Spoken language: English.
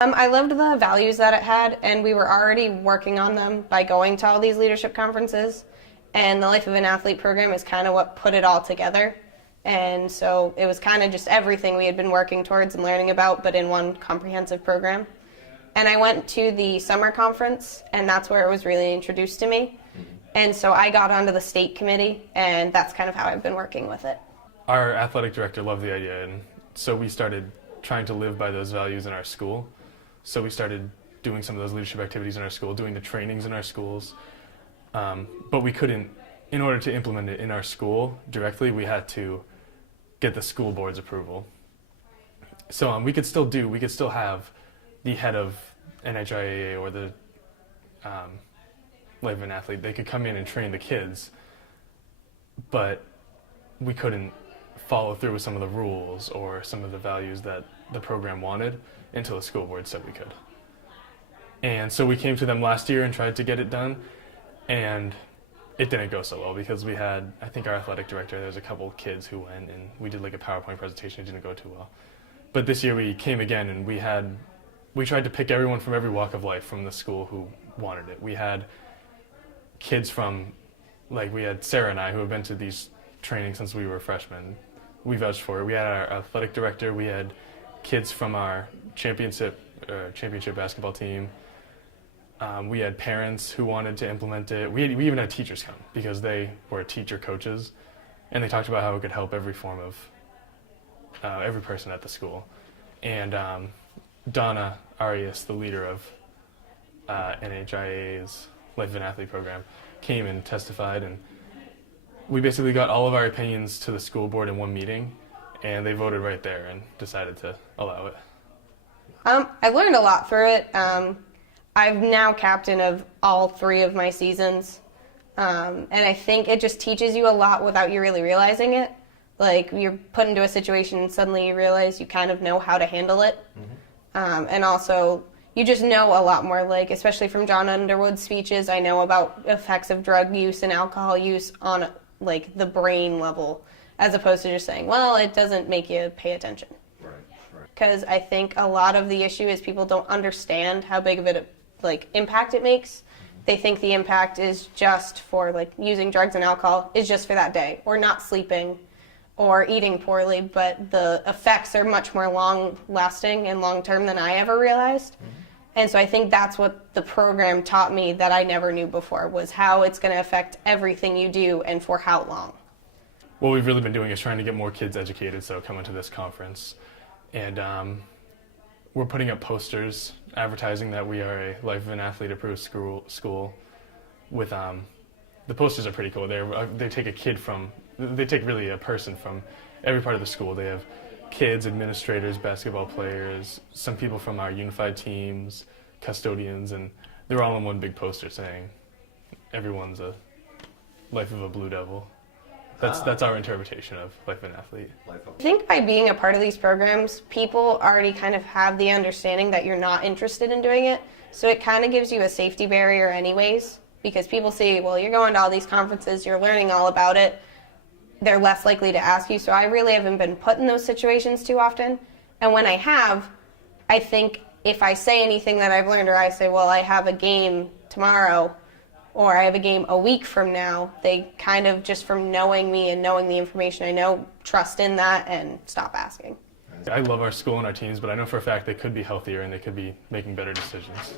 I loved the values that it had, and we were already working on them by going to all these leadership conferences. And the Life of an Athlete program is kind of what put it all together. And so it was kind of just everything we had been working towards and learning about, but in one comprehensive program. And I went to the summer conference, and that's where it was really introduced to me. And so I got onto the state committee, and that's kind of how I've been working with it. Our athletic director loved the idea, and so we started trying to live by those values in our school. So we started doing some of those leadership activities in our school, doing the trainings in our schools. But we couldn't, in order to implement it in our school directly, we had to get the school board's approval. So we could still have the head of NHIAA or the Life of an Athlete. They could come in and train the kids, but we couldn't follow through with some of the rules or some of the values that the program wanted until the school board said we could. And so we came to them last year and tried to get it done, and it didn't go so well because we had, I think our athletic director, there's a couple kids who went and we did like a PowerPoint presentation. It didn't go too well. But this year we came again and we tried to pick everyone from every walk of life from the school who wanted it. We had kids from, we had Sarah and I who have been to these trainings since we were freshmen. We vouched for it. We had our athletic director. We had kids from our championship basketball team. We had parents who wanted to implement it. We even had teachers come because they were teacher coaches, and they talked about how it could help every form of every person at the school. And Donna Arias, the leader of NHIA's Life of an Athlete program, came and testified, and we basically got all of our opinions to the school board in one meeting, and they voted right there and decided to allow it. I learned a lot through it. I'm now captain of all 3 of my seasons, and I think it just teaches you a lot without you really realizing it. Like, you're put into a situation and suddenly you realize you kind of know how to handle it. And also, you just know a lot more, especially from John Underwood's speeches, I know about effects of drug use and alcohol use on, the brain level, as opposed to just saying, well, it doesn't make you pay attention. Right. Because I think a lot of the issue is people don't understand how big of an impact it makes. They think the impact is just for, using drugs and alcohol is just for that day, or not sleeping, or eating poorly, but the effects are much more long-lasting and long-term than I ever realized. And so I think that's what the program taught me that I never knew before, was how it's going to affect everything you do and for how long. What we've really been doing is trying to get more kids educated, so coming to this conference. And we're putting up posters advertising that we are a Life of an Athlete approved school with, the posters are pretty cool. They take really a person from every part of the school. They have kids, administrators, basketball players, some people from our unified teams, custodians, and they're all on one big poster saying everyone's a Life of a Blue Devil. That's our interpretation of Life of an Athlete. I think by being a part of these programs, people already kind of have the understanding that you're not interested in doing it, so it kind of gives you a safety barrier anyways, because people see, well, you're going to all these conferences, you're learning all about it, they're less likely to ask you. So I really haven't been put in those situations too often. And when I have, I think if I say anything that I've learned, or I say, well, I have a game tomorrow, or I have a game a week from now, they kind of, just from knowing me and knowing the information I know, trust in that and stop asking. I love our school and our teams, but I know for a fact they could be healthier and they could be making better decisions.